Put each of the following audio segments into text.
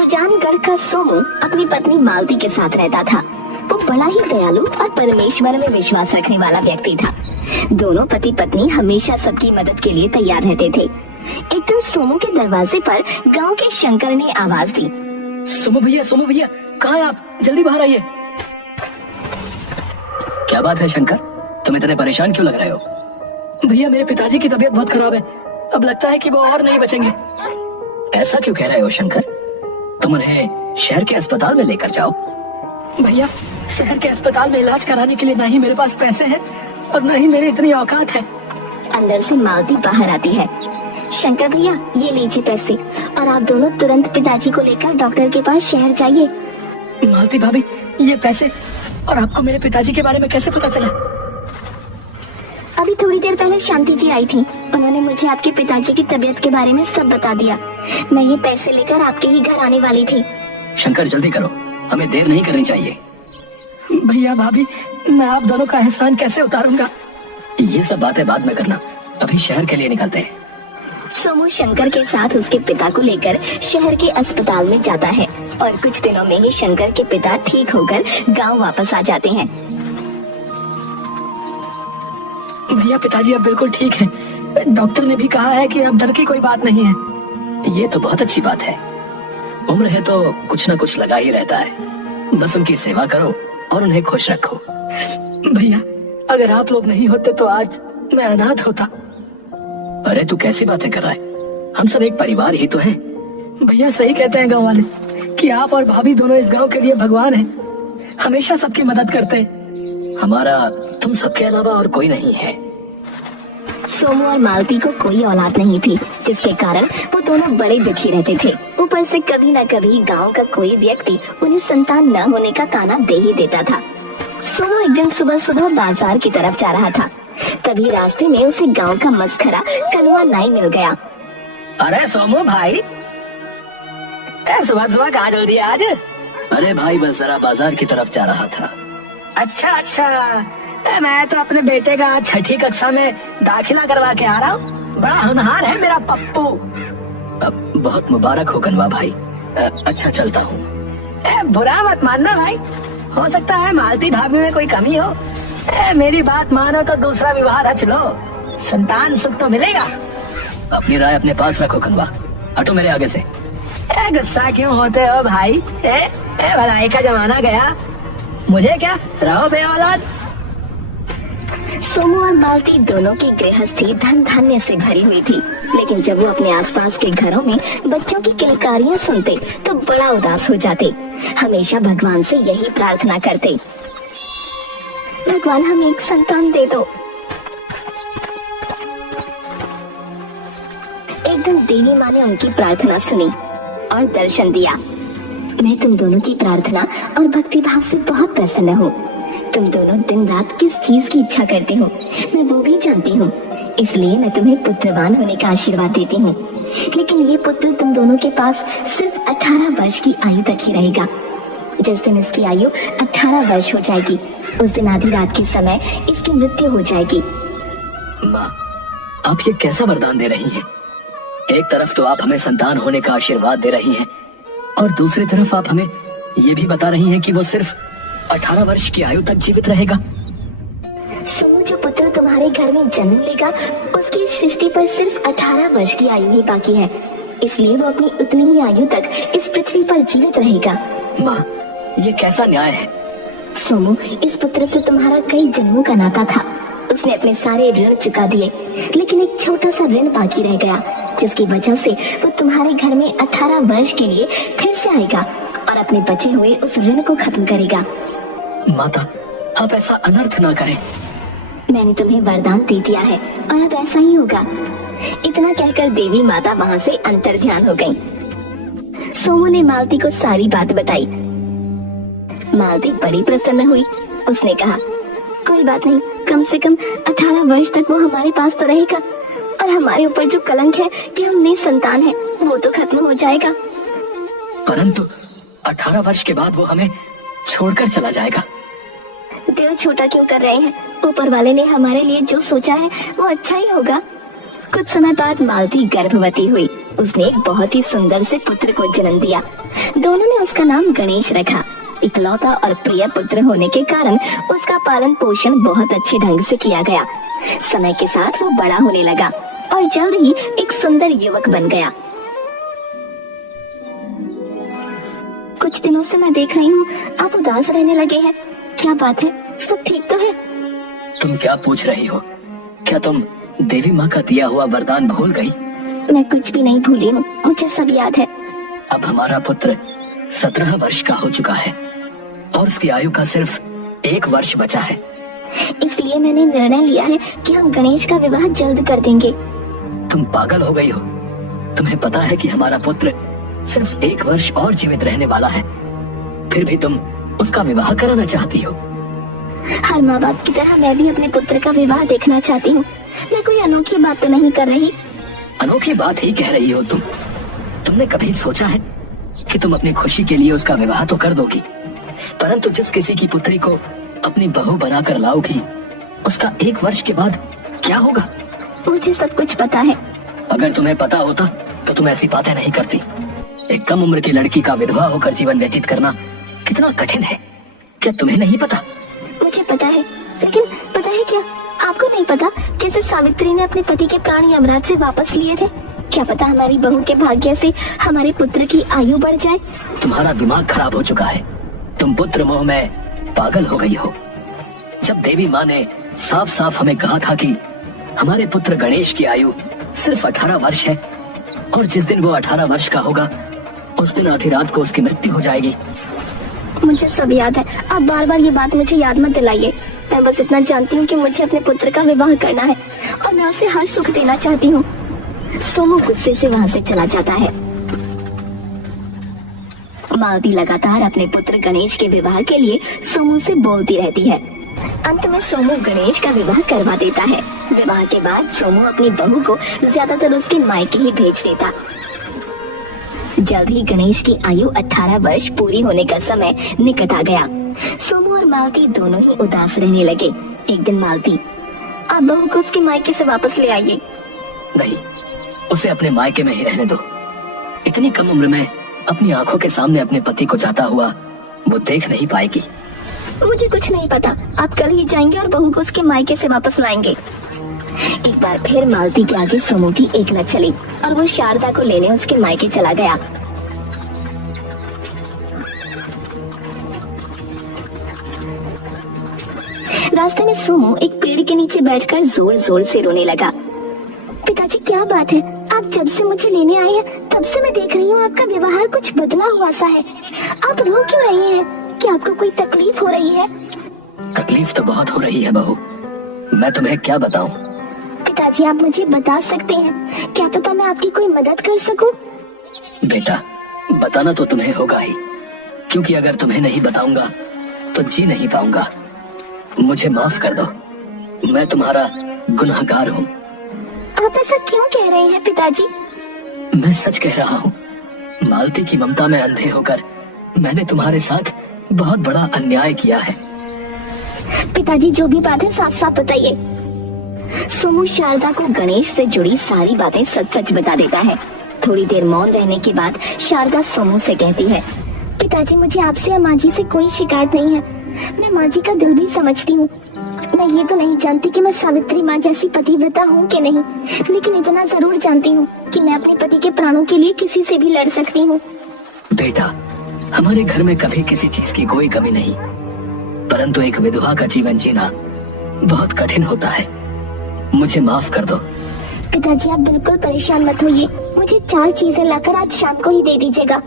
सुजानगढ़ का सोमू अपनी पत्नी मालती के साथ रहता था। वो बड़ा ही दयालु और परमेश्वर में विश्वास रखने वाला व्यक्ति था। दोनों पति पत्नी हमेशा सबकी मदद के लिए तैयार रहते थे। एक दिन सोमू के दरवाजे पर गांव के शंकर ने आवाज दी। सोमू भैया, कहाँ हैं आप? जल्दी बाहर आइए। क्या बात है शंकर, तुम इतने परेशान क्यों लग रहे हो? भैया, मेरे पिताजी की तबीयत बहुत खराब है। अब लगता है कि वो और नहीं बचेंगे। ऐसा क्यों कह रहे हो शंकर? तुम उन्हें शहर के अस्पताल में लेकर जाओ। भैया, शहर के अस्पताल में इलाज कराने के लिए ना ही मेरे पास पैसे हैं और ना ही मेरी इतनी औकात है। अंदर से मालती बाहर आती है। शंकर भैया, ये लीजिए पैसे और आप दोनों तुरंत पिताजी को लेकर डॉक्टर के पास शहर जाइए। मालती भाभी, ये पैसे और आपको मेरे पिताजी के बारे में कैसे पता चला? अभी थोड़ी देर पहले शांति जी आई थी। उन्होंने मुझे आपके पिताजी की तबीयत के बारे में सब बता दिया। मैं ये पैसे लेकर आपके ही घर आने वाली थी। शंकर, जल्दी करो, हमें देर नहीं करनी चाहिए। भैया भाभी, मैं आप दोनों का एहसान कैसे उतारूंगा? ये सब बातें बाद में करना, अभी शहर के लिए निकलते हैं। सोमू शंकर के साथ उसके पिता को लेकर शहर के अस्पताल में जाता है और कुछ दिनों में ही शंकर के पिता ठीक होकर गांव वापस आ जाते हैं। भैया, पिताजी अब बिल्कुल ठीक हैं। डॉक्टर ने भी कहा है कि अब डर की कोई बात नहीं है। ये तो बहुत अच्छी बात है। उम्र है तो कुछ ना कुछ लगा ही रहता है। बस उनकी सेवा करो और उन्हें खुश रखो। भैया, अगर आप लोग नहीं होते तो आज मैं अनाथ होता। अरे तू कैसी बातें कर रहा है? हम सब एक परिवार ही तो हैं। भैया, सही कहते हैं गांव वाले कि आप और भाभी दोनों इस गांव के लिए भगवान हैं। हमेशा सबकी मदद करते हैं। हमारा तुम सबके अलावा और कोई नहीं है। सोमू और मालती को कोई औलाद नहीं थी, जिसके कारण वो दोनों बड़े दुखी रहते थे। ऊपर से कभी न कभी गांव का कोई व्यक्ति उन्हें संतान न होने का ताना दे ही देता था। सोमू एक दिन सुबह सुबह बाजार की तरफ जा रहा था। तभी रास्ते में उसे गांव का मस्खरा कनुआ नाई मिल गया। अरे सोमू भाई, सुबह सुबह कहाँ जल्दी आज? अरे भाई, बस जरा बाजार की तरफ जा रहा था। अच्छा, मैं तो अपने बेटे का 6ठी कक्षा में दाखिला करवा के आ रहा हूँ। बड़ा होनहार है मेरा पप्पू। बहुत मुबारक हो कनवा भाई। अच्छा, चलता हूँ। बुरा मत मानना भाई, हो सकता है मालती भाभी में कोई कमी हो। मेरी बात मानो तो दूसरा विवाह रच लो, संतान सुख तो मिलेगा। अपनी राय अपने पास रखो कनवा, हटो मेरे आगे से। गुस्सा क्यों होते हो भाई? भलाई का जमाना गया, मुझे क्या, रहो बे औलाद। सोमू और मालती दोनों की गृहस्थी धन धान्य से भरी हुई थी, लेकिन जब वो अपने आसपास के घरों में बच्चों की किलकारियां सुनते तो बड़ा उदास हो जाते। हमेशा भगवान से यही प्रार्थना करते, भगवान हमें एक संतान दे दो। एक दिन देवी माँ ने उनकी प्रार्थना सुनी और दर्शन दिया। मैं तुम दोनों की प्रार्थना और भक्ति भाव से बहुत प्रसन्न हूँ। तुम दोनों दिन रात किस चीज की इच्छा करते हो मैं वो भी जानती हूँ, इसलिए मैं तुम्हें पुत्रवान होने का आशीर्वाद देती हूँ। लेकिन ये पुत्र तुम दोनों के पास सिर्फ 18 वर्ष की आयु तक ही रहेगा। जिस दिन इसकी आयु 18 वर्ष हो जाएगी, उस दिन आधी रात के समय इसकी मृत्यु हो जाएगी। माँ, आप ये कैसा वरदान दे रही हैं? एक तरफ तो आप हमें संतान होने का आशीर्वाद दे रही हैं और दूसरी तरफ आप हमें ये भी बता रही हैं कि वो सिर्फ 18 वर्ष की आयु तक जीवित रहेगा। सोमू, जो पुत्र तुम्हारे घर में जन्म लेगा उसकी सृष्टि पर सिर्फ 18 वर्ष की आयु ही बाकी है, इसलिए वो अपनी उतनी ही आयु तक इस पृथ्वी पर जीवित रहेगा। माँ, ये कैसा न्याय है? सोमू, इस पुत्र से तुम्हारा कई जन्मों का नाता था। उसने अपने सारे ऋण चुका दिए, लेकिन एक छोटा सा ऋण बाकी रह गया, जिसकी वजह से वो तुम्हारे घर में 18 वर्ष के लिए फिर से आएगा और अपने बचे हुए उस ऋण को खत्म करेगा। माता, आप ऐसा अनर्थ ना करें। मैंने तुम्हें वरदान दे दिया है और अब ऐसा ही होगा। इतना कहकर देवी माता वहाँ से अंतर्ध्यान हो गयी। सोमू ने मालती को सारी बात बताई। मालती बड़ी प्रसन्न हुई। उसने कहा, कोई बात नहीं, कम से कम 18 वर्ष तक वो हमारे पास तो रहेगा और हमारे ऊपर जो कलंक है कि हम निसंतान हैं, वो तो खत्म हो जाएगा। परंतु 18 वर्ष के बाद वो हमें छोड़कर चला जाएगा। दिल छोटा क्यों कर रहे हैं? ऊपर वाले ने हमारे लिए जो सोचा है वो अच्छा ही होगा। कुछ समय बाद मालती गर्भवती हुई। उसने एक बहुत ही सुंदर से पुत्र को जन्म दिया। दोनों ने उसका नाम गणेश रखा। इकलौता और प्रिय पुत्र होने के कारण उसका पालन पोषण बहुत अच्छे ढंग से किया गया। समय के साथ वो बड़ा होने लगा और जल्द ही एक सुंदर युवक बन गया। कुछ दिनों से मैं देख रही हूँ आप उदास रहने लगे हैं। क्या बात है, सब ठीक तो है? तुम क्या पूछ रही हो? क्या तुम देवी माँ का दिया हुआ वरदान भूल गई? मैं कुछ भी नहीं भूली हूँ, मुझे सब याद है। अब हमारा पुत्र 17 वर्ष का हो चुका है और उसकी आयु का सिर्फ 1 वर्ष बचा है। इसलिए मैंने निर्णय लिया है कि हम गणेश का विवाह जल्द कर देंगे। तुम पागल हो गई हो? तुम्हें पता है कि हमारा पुत्र सिर्फ 1 वर्ष और जीवित रहने वाला है, फिर भी तुम उसका विवाह कराना चाहती हो? हर माँ बाप की तरह मैं भी अपने पुत्र का विवाह देखना चाहती हूँ। मैं कोई अनोखी बात तो नहीं कर रही। अनोखी बात ही कह रही हो तुम। तुमने कभी सोचा है कि तुम अपनी खुशी के लिए उसका विवाह तो कर दोगी, परंतु जिस किसी की पुत्री को अपनी बहू बनाकर लाओगी, उसका 1 वर्ष के बाद क्या होगा? मुझे सब कुछ पता है। अगर तुम्हें पता होता तो तुम ऐसी बातें नहीं करती। एक कम उम्र की लड़की का विधवा होकर जीवन व्यतीत करना कितना कठिन है, क्या तुम्हें नहीं पता? मुझे पता है, लेकिन पता है क्या, आपको नहीं पता कैसे सावित्री ने अपने पति के प्राण यमराज से वापस लिए थे? क्या पता हमारी बहू के भाग्य से हमारे पुत्र की आयु बढ़ जाए। तुम्हारा दिमाग खराब हो चुका है। तुम पुत्र मोह में पागल हो गई हो। जब देवी माँ ने साफ साफ हमें कहा था कि हमारे पुत्र गणेश की आयु सिर्फ 18 वर्ष है और जिस दिन वो 18 वर्ष का होगा उस दिन आधी रात को उसकी मृत्यु हो जाएगी। मुझे सब याद है, आप बार बार ये बात मुझे याद मत दिलाइए। मैं बस इतना जानती हूँ कि मुझे अपने पुत्र का विवाह करना है और मैं उसे हर सुख देना चाहती हूँ। सोमू गुस्से से वहाँ से चला जाता है। मालती लगातार अपने पुत्र गणेश के विवाह के लिए सोमू से बोलती रहती है। अंत में सोमू गणेश का विवाह करवा देता है। विवाह के बाद सोमू अपनी बहू को ज्यादातर उसके मायके ही भेज देता। जल्द ही गणेश की आयु 18 वर्ष पूरी होने का समय निकट आ गया। सोमू और मालती दोनों ही उदास रहने लगे। एक दिन मालती, आप बहू को उसके मायके से वापस ले आइए। नहीं, उसे अपने मायके में ही रहने दो। इतनी कम उम्र में अपनी आंखों के सामने अपने पति को जाता हुआ वो देख नहीं पाएगी। मुझे कुछ नहीं पता, आप कल ही जाएंगे और बहू को उसके मायके से वापस लाएंगे। एक बार फिर मालती के आगे सोमू की एक न चली और वो शारदा को लेने उसके मायके चला गया। रास्ते में सोमू एक पेड़ के नीचे बैठकर जोर जोर से रोने लगा। पिताजी, क्या बात है? आप जब से मुझे लेने आए हैं तब से मैं देख रही हूँ आपका व्यवहार कुछ बदला हुआ सा है। आप रो क्यों रही हैं? क्या आपको कोई तकलीफ हो रही है? तकलीफ तो बहुत हो रही है बहू, मैं तुम्हें क्या बताऊं? पिताजी, आप मुझे बता सकते हैं, क्या पता मैं आपकी कोई मदद कर सकूं? बेटा, बताना तो तुम्हें होगा ही, क्योंकि अगर तुम्हें नहीं बताऊंगा तो जी नहीं पाऊंगा। मुझे माफ कर दो, मैं तुम्हारा गुनहगार हूँ। आप ऐसा क्यों कह रहे हैं पिताजी? मैं सच कह रहा हूँ। मालती की ममता में अंधे होकर मैंने तुम्हारे साथ बहुत बड़ा अन्याय किया है। पिताजी, जो भी बात है साफ साफ बताइए। सोमू शारदा को गणेश से जुड़ी सारी बातें सच सच बता देता है। थोड़ी देर मौन रहने के बाद शारदा सोमू से कहती है, पिताजी, मुझे आपसे या माँ जी से कोई शिकायत नहीं है। मैं माँ जी का दिल भी समझती हूँ। मैं ये तो नहीं जानती कि मैं सावित्री माँ जैसी पतिव्रता हूँ कि नहीं, लेकिन इतना जरूर जानती हूँ कि मैं अपने पति के प्राणों के लिए किसी से भी लड़ सकती हूँ। बेटा, हमारे घर में कभी किसी चीज की कोई कमी नहीं, परंतु एक विधवा का जीवन जीना बहुत कठिन होता है। मुझे माफ कर दो। पिताजी, आप बिल्कुल परेशान मत होइए। मुझे 4 चीजें लाकर आज शाम को ही दे दीजिएगा।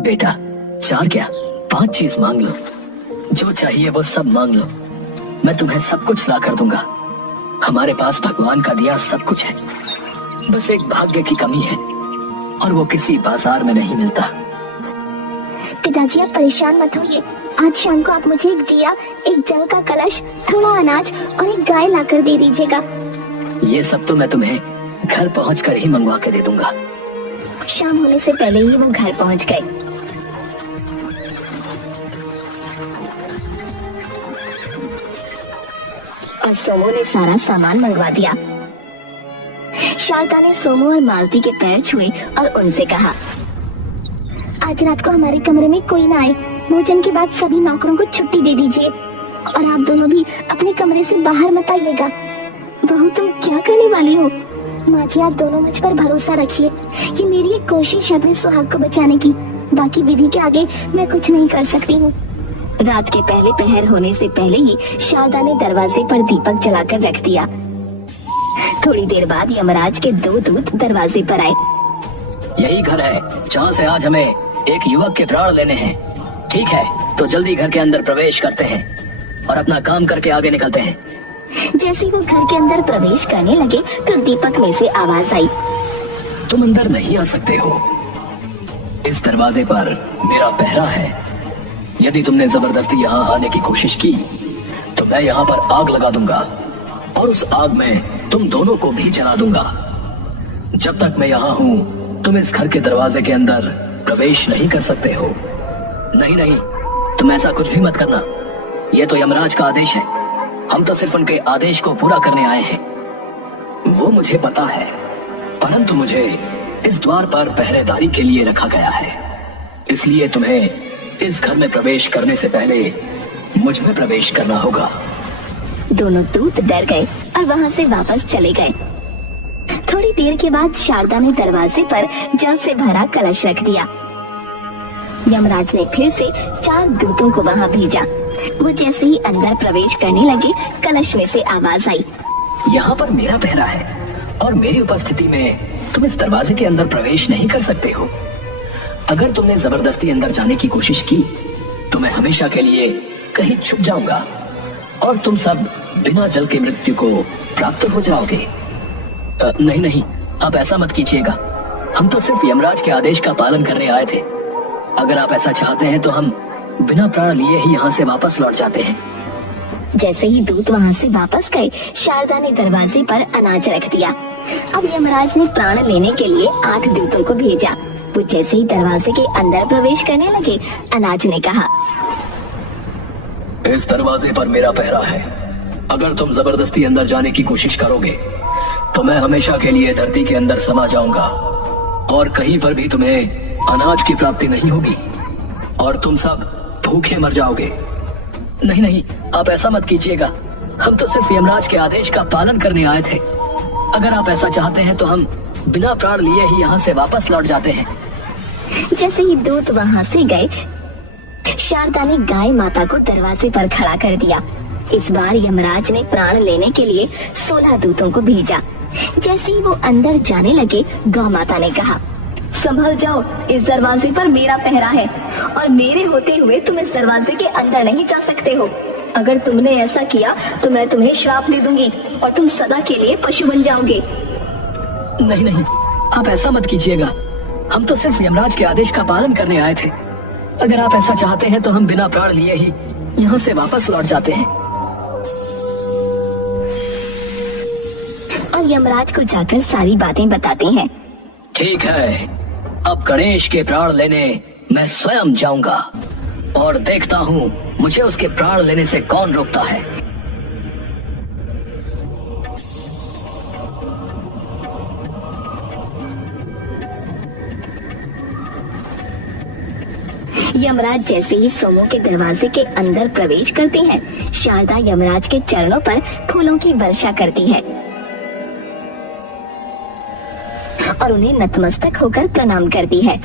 बेटा, 4 क्या, 5 चीज मांग लो। जो चाहिए वो सब मांग लो, मैं तुम्हें सब कुछ ला कर दूंगा। हमारे पास भगवान का दिया सब कुछ है, बस एक भाग्य की कमी है और वो किसी बाजार में नहीं मिलता। पिताजी, आप परेशान मत होइए। आज शाम को आप मुझे एक दिया, एक जल का कलश, थोड़ा अनाज और एक गाय लाकर दे दीजिएगा। ये सब तो मैं तुम्हें घर पहुंचकर ही मंगवा के दे दूंगा। शाम होने से पहले ही वो घर पहुंच गए। और सोमू ने सारा सामान मंगवा दिया। शारदा ने सोमू और मालती के पैर छुए और उनसे कहा, आज रात को हमारे कमरे में कोई ना आए। भोजन के बाद सभी नौकरों को छुट्टी दे दीजिए और आप दोनों भी अपने कमरे से बाहर मत आइएगा। बहू, तुम क्या करने वाली हो? माँ जी, आप दोनों मुझ पर भरोसा रखिए। ये मेरी एक कोशिश है अपने सुहाग को बचाने की। बाकी विधि के आगे मैं कुछ नहीं कर सकती हूँ। रात के पहले पहर होने से पहले ही शारदा ने दरवाजे पर दीपक जलाकर रख दिया। थोड़ी देर बाद यमराज के 2 दूत दरवाजे पर आए। यही घर है जहाँ से आज हमें एक युवक के प्राण लेने हैं। ठीक है, तो जल्दी घर के अंदर प्रवेश करते हैं और अपना काम करके आगे निकलते हैं। जैसे वो घर के अंदर प्रवेश करने लगे तो दीपक में से आवाज आई, तुम अंदर नहीं आ सकते हो। इस दरवाजे पर मेरा पहरा है। यदि तुमने जबरदस्ती यहाँ आने की कोशिश की तो मैं यहाँ पर आग लगा दूंगा और उस आग में तुम दोनों को भी जला दूंगा। जब तक मैं यहाँ हूँ तुम इस घर के दरवाजे के अंदर प्रवेश नहीं कर सकते हो। नहीं नहीं, तुम ऐसा कुछ भी मत करना। ये तो यमराज का आदेश है। हम तो सिर्फ उनके आदेश को पूरा करने आए हैं। वो मुझे पता है, परंतु मुझे इस द्वार पर पहरेदारी के लिए रखा गया है। इसलिए तुम्हें इस घर में प्रवेश करने से पहले मुझ में प्रवेश करना होगा। दोनों दूत डर गए और वहाँ से वापस चले गए। थोड़ी देर के बाद शारदा ने दरवाजे पर जल से भरा कलश रख दिया। यमराज ने फिर से 4 दूतों को वहाँ भेजा। वो जैसे ही अंदर प्रवेश करने लगे, कलश में से आवाज आई, यहाँ पर मेरा पहरा है और मेरी उपस्थिति में तुम इस दरवाजे के अंदर प्रवेश नहीं कर सकते हो। अगर तुमने जबरदस्ती अंदर जाने की कोशिश की तो मैं हमेशा के लिए कहीं छुप जाऊंगा और तुम सब बिना जल के मृत्यु को प्राप्त हो जाओगे। नहीं नहीं, आप ऐसा मत कीजिएगा। हम तो सिर्फ यमराज के आदेश का पालन करने आए थे। अगर आप ऐसा चाहते हैं तो हम बिना प्राण लिए ही यहाँ से वापस लौट जाते हैं। जैसे ही दूत वहाँ से वापस गए, शारदा ने दरवाजे पर अनाज रख दिया। अब यमराज ने प्राण लेने के लिए 8 दूतों को भेजा। वो जैसे ही दरवाजे के अंदर प्रवेश करने लगे, अनाज ने कहा, इस दरवाजे पर मेरा पहरा है। अगर तुम जबरदस्ती अंदर जाने की कोशिश करोगे तो मैं हमेशा के लिए धरती के अंदर समा जाऊंगा और कहीं पर भी तुम्हें अनाज की प्राप्ति नहीं होगी और तुम सब भूखे मर जाओगे। नहीं नहीं, आप ऐसा मत कीजिएगा। हम तो सिर्फ यमराज के आदेश का पालन करने आए थे। अगर आप ऐसा चाहते हैं तो हम बिना प्राण लिए ही यहाँ से वापस लौट जाते हैं। जैसे ही दूत वहाँ से गए, शारदा ने गाय माता को दरवाजे पर खड़ा कर दिया। इस बार यमराज ने प्राण लेने के लिए 16 दूतों को भेजा। जैसे ही वो अंदर जाने लगे, गौ माता ने कहा, संभल जाओ, इस दरवाजे पर मेरा पहरा है और मेरे होते हुए तुम इस दरवाजे के अंदर नहीं जा सकते हो। अगर तुमने ऐसा किया तो मैं तुम्हें श्राप दे दूंगी और तुम सदा के लिए पशु बन जाओगे। नहीं नहीं, आप ऐसा मत कीजिएगा। हम तो सिर्फ यमराज के आदेश का पालन करने आए थे। अगर आप ऐसा चाहते हैं तो हम बिना प्राण लिए ही यहाँ से वापस लौट जाते हैं। और यमराज को जाकर सारी बातें बताते हैं। ठीक है, अब गणेश के प्राण लेने मैं स्वयं जाऊंगा और देखता हूँ मुझे उसके प्राण लेने से कौन रोकता है। यमराज जैसे ही सोमू के दरवाजे के अंदर प्रवेश करते हैं, शारदा यमराज के चरणों पर फूलों की वर्षा करती है और उन्हें नतमस्तक होकर प्रणाम करती है।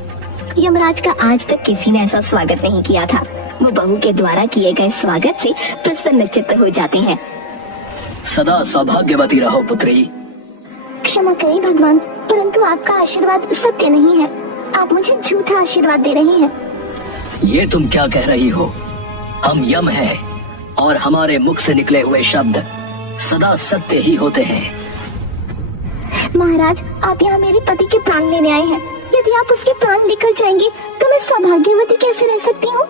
यमराज का आज तक किसी ने ऐसा स्वागत नहीं किया था। वो बहू के द्वारा किए गए स्वागत से प्रसन्नचित्त हो जाते हैं। सदा सौभाग्यवती रहो पुत्री। क्षमा करें भगवान, परंतु आपका आशीर्वाद सत्य नहीं है। आप मुझे झूठा आशीर्वाद दे रही हैं। ये तुम क्या कह रही हो? हम यम हैं और हमारे मुख से निकले हुए शब्द सदा सत्य ही होते हैं। महाराज, आप यहाँ मेरे पति के प्राण लेने आए हैं। यदि आप उसके प्राण लेकर जाएंगे तो मैं सौभाग्यवती कैसे रह सकती हूँ?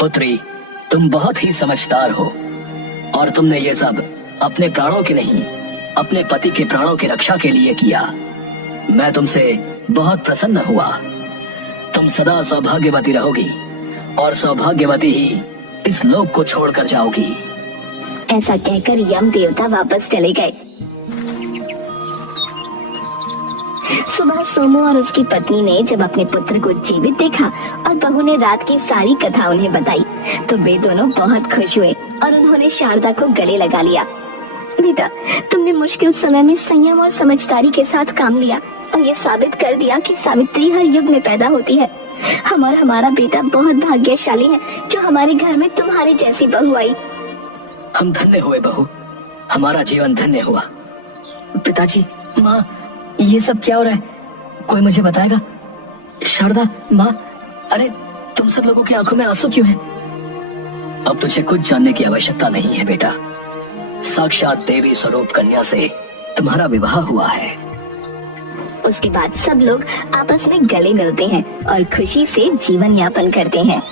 पुत्री, तुम बहुत ही समझदार हो और तुमने ये सब अपने प्राणों के नहीं, अपने पति के प्राणों की रक्षा के लिए किया। मैं तुमसे बहुत प्रसन्न हुआ। तुम सदा सौभाग्यवती रहोगी और सौभाग्यवती ही इस लोक को छोड़कर जाओगी। ऐसा कहकर यम देवता वापस चले गए। सुबह सोमू और उसकी पत्नी ने जब अपने पुत्र को जीवित देखा और बहू ने रात की सारी कथा उन्हें बताई तो वे दोनों बहुत खुश हुए और उन्होंने शारदा को गले लगा लिया। बेटा, तुमने मुश्किल समय में संयम और समझदारी के साथ काम लिया और ये साबित कर दिया कि सावित्री हर युग में पैदा होती है। हम और हमारा बेटा बहुत भाग्यशाली है जो हमारे घर में तुम्हारे जैसी बहू आई। हम धन्य हुए बहू, हमारा जीवन धन्य हुआ। पिताजी, माँ, ये सब क्या हो रहा है? कोई मुझे बताएगा? शारदा, माँ, अरे तुम सब लोगों की आंखों में आंसू क्यों हैं? अब तुझे कुछ जानने की आवश्यकता नहीं है बेटा। साक्षात देवी स्वरूप कन्या से तुम्हारा विवाह हुआ है। उसके बाद सब लोग आपस में गले मिलते हैं और खुशी से जीवन यापन करते हैं।